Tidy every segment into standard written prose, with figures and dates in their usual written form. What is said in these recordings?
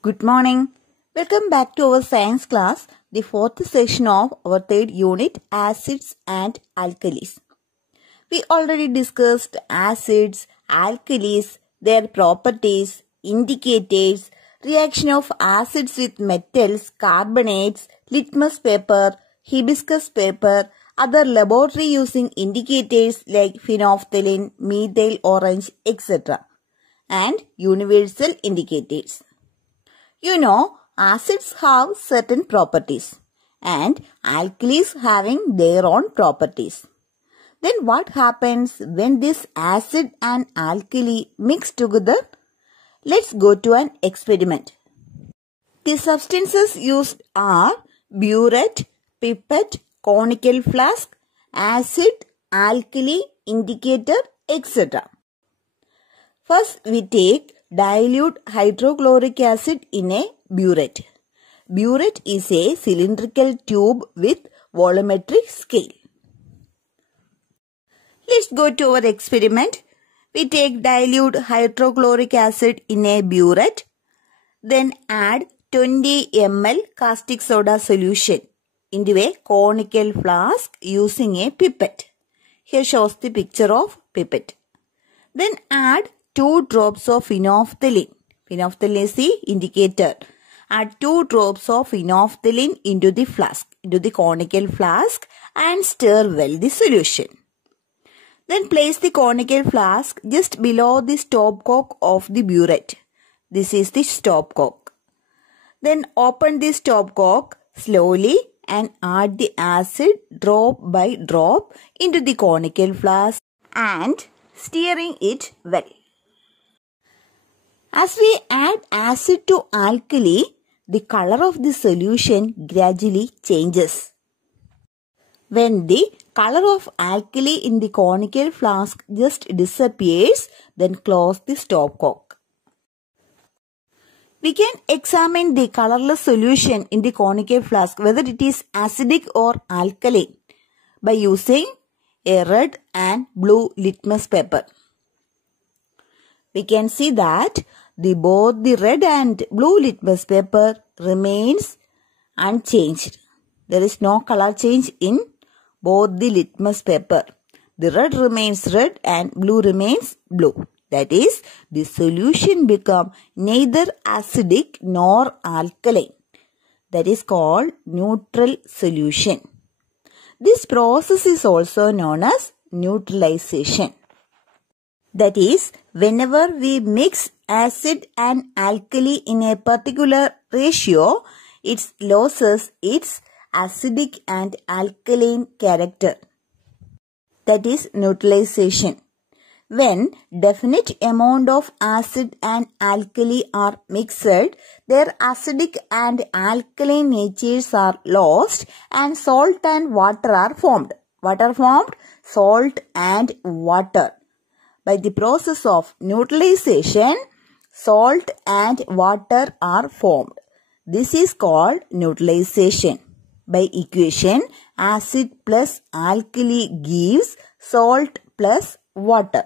Good morning. Welcome back to our science class, the fourth section of our third unit, acids and alkalis. We already discussed acids, alkalis, their properties, indicators, reaction of acids with metals, carbonates, litmus paper, hibiscus paper, other laboratory using indicators like phenolphthalein, methyl orange, etc. and universal indicators. You know, acids have certain properties and alkalis having their own properties. Then what happens when this acid and alkali mix together? Let's go to an experiment. The substances used are burette, pipette, conical flask, acid, alkali, indicator, etc. First we take dilute hydrochloric acid in a burette. Burette is a cylindrical tube with volumetric scale. Let's go to our experiment. We take dilute hydrochloric acid in a burette. Then add 20 ml caustic soda solution into a conical flask using a pipette. Here shows the picture of pipette. Then add 2 drops of phenolphthalein. Phenolphthalein is the indicator. Add 2 drops of phenolphthalein into the flask, into the conical flask and stir well the solution. Then place the conical flask just below the stopcock of the burette. This is the stopcock. Then open the stopcock slowly and add the acid drop by drop into the conical flask and stirring it well. As we add acid to alkali, the color of the solution gradually changes. When the color of alkali in the conical flask just disappears, then close the stopcock. We can examine the colorless solution in the conical flask whether it is acidic or alkaline by using a red and blue litmus paper. We can see that both the red and blue litmus paper remains unchanged. There is no color change in both the litmus paper. The red remains red and blue remains blue. That is, the solution become neither acidic nor alkaline. That is called neutral solution. This process is also known as neutralization. That is, whenever we mix acid and alkali in a particular ratio, it loses its acidic and alkaline character. That is neutralization. When definite amount of acid and alkali are mixed, their acidic and alkaline natures are lost and salt and water are formed. What are formed? Salt and water. By the process of neutralization, salt and water are formed. This is called neutralization. By equation, acid plus alkali gives salt plus water.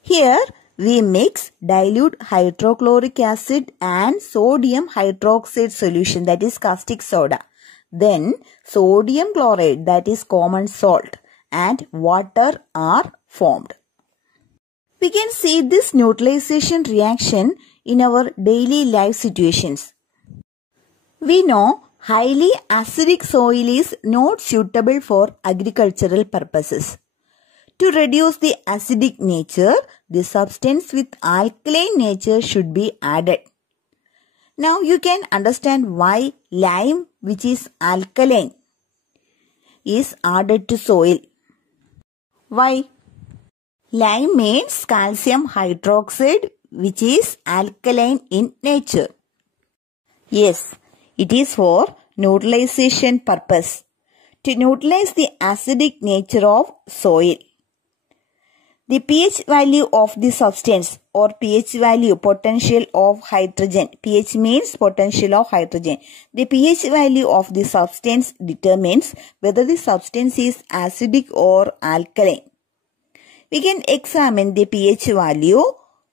Here we mix dilute hydrochloric acid and sodium hydroxide solution, that is caustic soda. Then sodium chloride, that is common salt, and water are formed. We can see this neutralization reaction in our daily life situations. We know highly acidic soil is not suitable for agricultural purposes. To reduce the acidic nature, the substance with alkaline nature should be added. Now you can understand why lime, which is alkaline, is added to soil. Why? Lime means calcium hydroxide, which is alkaline in nature. Yes, it is for neutralization purpose, to neutralize the acidic nature of soil. The pH value of the substance or pH value, potential of hydrogen. pH means potential of hydrogen. The pH value of the substance determines whether the substance is acidic or alkaline. We can examine the pH value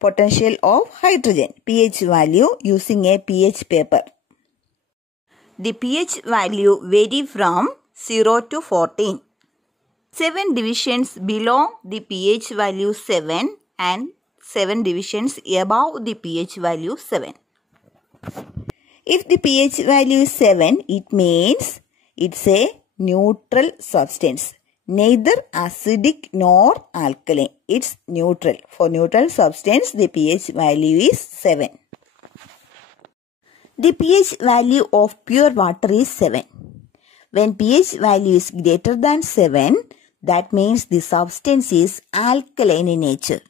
potential of hydrogen, pH value using a pH paper. The pH value vary from 0 to 14. 7 divisions below the pH value 7 and 7 divisions above the pH value 7. If the pH value is 7, it means it's a neutral substance. Neither acidic nor alkaline. It's neutral. For neutral substance, the pH value is 7. The pH value of pure water is 7. When pH value is greater than 7, that means the substance is alkaline in nature.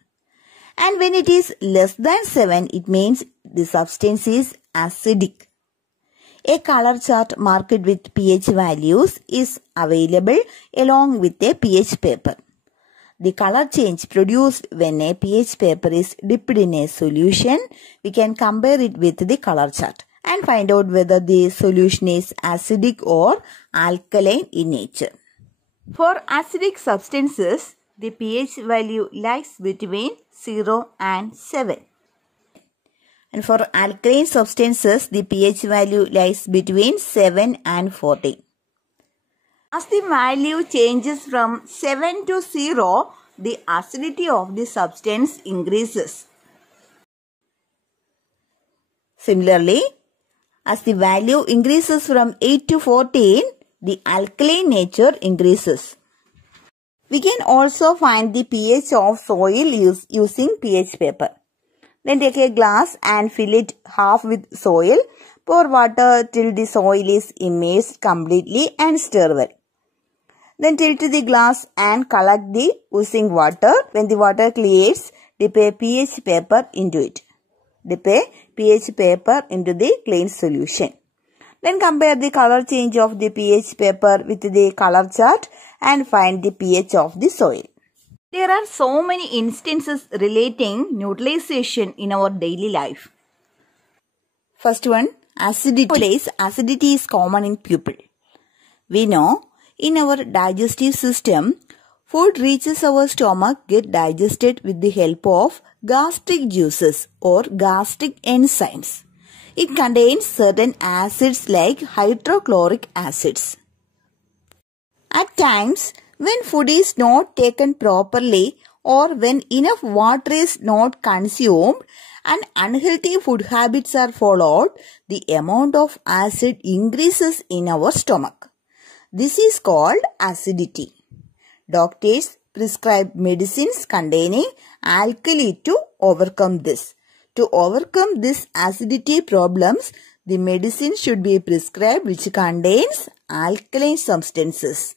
And when it is less than 7, it means the substance is acidic. A color chart marked with pH values is available along with a pH paper. The color change produced when a pH paper is dipped in a solution, we can compare it with the color chart and find out whether the solution is acidic or alkaline in nature. For acidic substances, the pH value lies between 0 and 7. And for alkaline substances, the pH value lies between 7 and 14. As the value changes from 7 to 0, the acidity of the substance increases. Similarly, as the value increases from 8 to 14, the alkaline nature increases. We can also find the pH of soil using pH paper. Then take a glass and fill it half with soil. Pour water till the soil is immersed completely and stir well. Then tilt the glass and collect the oozing water. When the water clears, dip a pH paper into it. Dip a pH paper into the clean solution. Then compare the color change of the pH paper with the color chart and find the pH of the soil. There are so many instances relating neutralization in our daily life. First one, acidity. Acidity is common in people. We know in our digestive system, food reaches our stomach, get digested with the help of gastric juices or gastric enzymes. It contains certain acids like hydrochloric acids. At times, when food is not taken properly or when enough water is not consumed and unhealthy food habits are followed, the amount of acid increases in our stomach. This is called acidity. Doctors prescribe medicines containing alkali to overcome this. To overcome this acidity problems, the medicine should be prescribed which contains alkaline substances.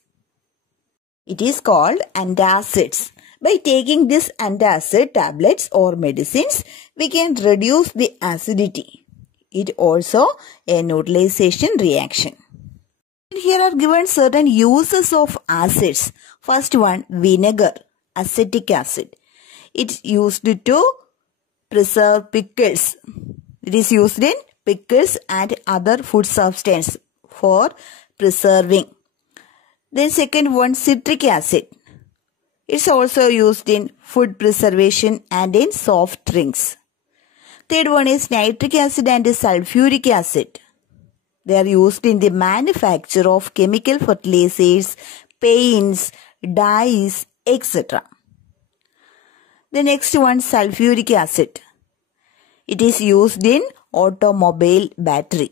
It is called antacids. By taking this antacid tablets or medicines, we can reduce the acidity. It also a neutralization reaction. Here are given certain uses of acids. First one, vinegar, acetic acid. It's used to preserve pickles. It is used in pickles and other food substances for preserving. Then second one, citric acid. It's also used in food preservation and in soft drinks. Third one is nitric acid and sulfuric acid. They are used in the manufacture of chemical fertilizers, paints, dyes, etc. The next one, sulfuric acid. It is used in automobile battery.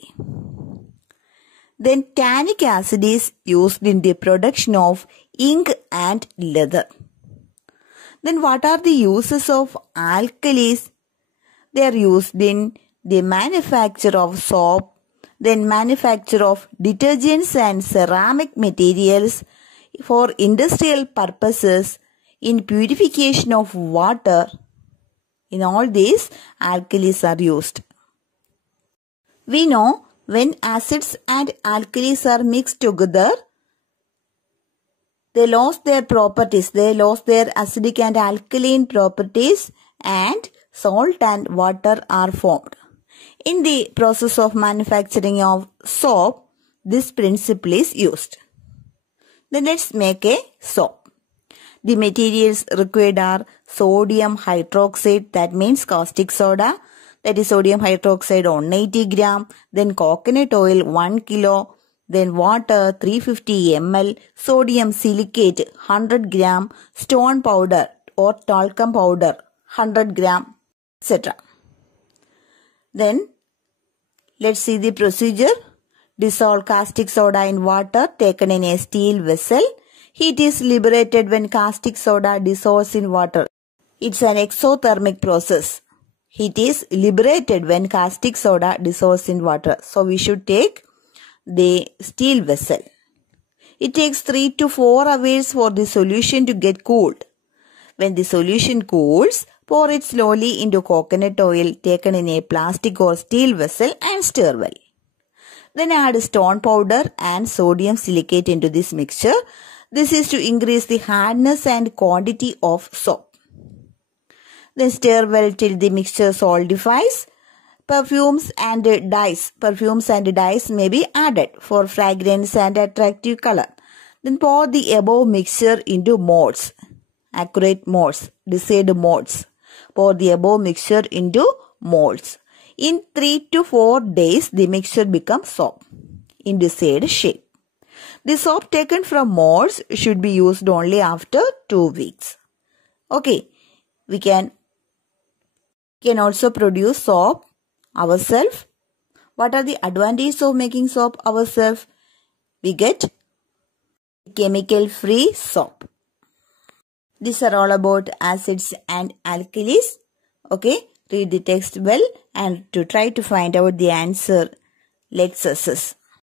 Then tannic acid is used in the production of ink and leather. Then what are the uses of alkalis? They are used in the manufacture of soap, then manufacture of detergents and ceramic materials, for industrial purposes, in purification of water. In all these, alkalis are used. We know when acids and alkalis are mixed together, they lost their properties. They lost their acidic and alkaline properties and salt and water are formed. In the process of manufacturing of soap, this principle is used. Then let's make a soap. The materials required are sodium hydroxide, that means caustic soda, that is sodium hydroxide 180 gram, then coconut oil 1 kilo, then water 350 ml, sodium silicate 100 gram, stone powder or talcum powder 100 gram, etc. Then let's see the procedure. Dissolve caustic soda in water taken in a steel vessel. Heat is liberated when caustic soda dissolves in water. It's an exothermic process. Heat is liberated when caustic soda dissolves in water. So we should take the steel vessel. It takes 3 to 4 hours for the solution to get cooled. When the solution cools, pour it slowly into coconut oil taken in a plastic or steel vessel and stir well. Then add stone powder and sodium silicate into this mixture. This is to increase the hardness and quantity of soap. Then stir well till the mixture solidifies. Perfumes and dyes may be added for fragrance and attractive color. Then pour the above mixture into molds. Accurate molds, desired molds. Pour the above mixture into molds. In 3 to 4 days, the mixture becomes soap in desired shape. The soap taken from molds should be used only after 2 weeks. Okay, we can also produce soap ourselves. What are the advantages of making soap ourselves? We get chemical-free soap. These are all about acids and alkalis. Okay, read the text well and to try to find out the answer, let's assess.